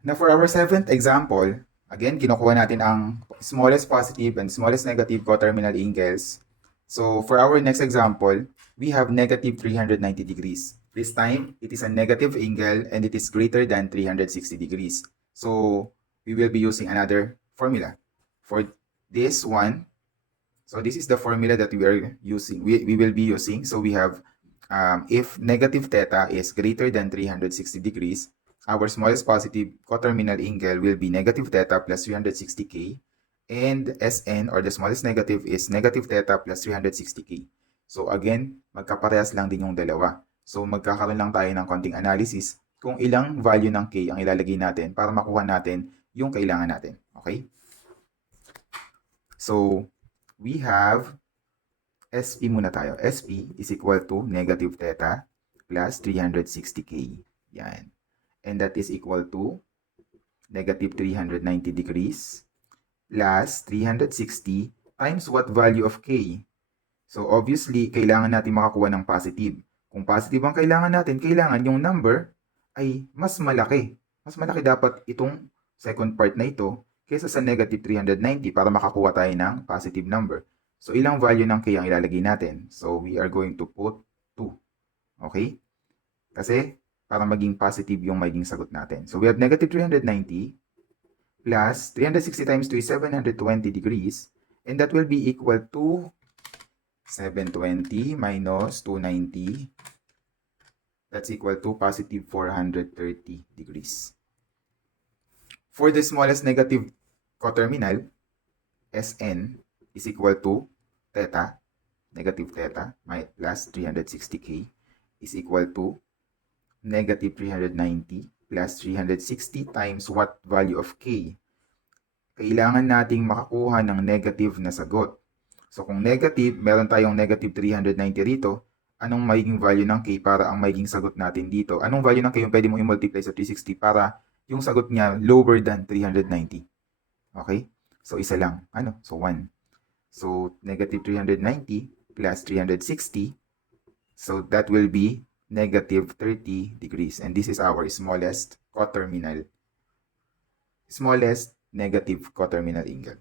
Now for our seventh example, again, kinukuha natin ang smallest positive and smallest negative coterminal angles. So for our next example, we have negative 390 degrees. This time, it is a negative angle and it is greater than 360 degrees. So we will be using another formula. For this one, so this is the formula that we are using. We will be using. So we have if negative theta is greater than 360 degrees, our smallest positive coterminal angle will be negative theta plus 360k, and Sn or the smallest negative is negative theta plus 360k. So again, magkaparehas lang din yung dalawa. So magkakaroon lang tayo ng konting analysis kung ilang value ng k ang ilalagay natin para makuha natin yung kailangan natin. Okay? So we have SP muna tayo. SP is equal to negative theta plus 360k. Yan. And that is equal to negative 390 degrees plus 360 times what value of k? So obviously, kailangan natin makakuha ng positive. Kung positive ang kailangan natin, kailangan yung number ay mas malaki. Mas malaki dapat itong second part na ito kaysa sa negative 390 para makakuha tayo ng positive number. So ilang value ng k ang ilalagay natin? So we are going to put 2. Okay? Kasi para maging positive yung maging sagot natin. So we have negative 390 plus 360 times 2 is 720 degrees, and that will be equal to 720 minus 290. That's equal to positive 430 degrees. For the smallest negative coterminal, Sn is equal to theta, negative theta, plus 360k is equal to negative 390 plus 360 times what value of k? Kailangan nating makakuha ng negative na sagot. So kung negative, meron tayong negative 390 rito, anong magiging value ng k para ang magiging sagot natin dito? Anong value ng k yung pwede mong i-multiply sa 360 para yung sagot niya lower than 390? Okay? So isa lang. So 1. So negative 390 plus 360. So that will be negative 30 degrees. And this is our smallest coterminal, smallest negative coterminal angle.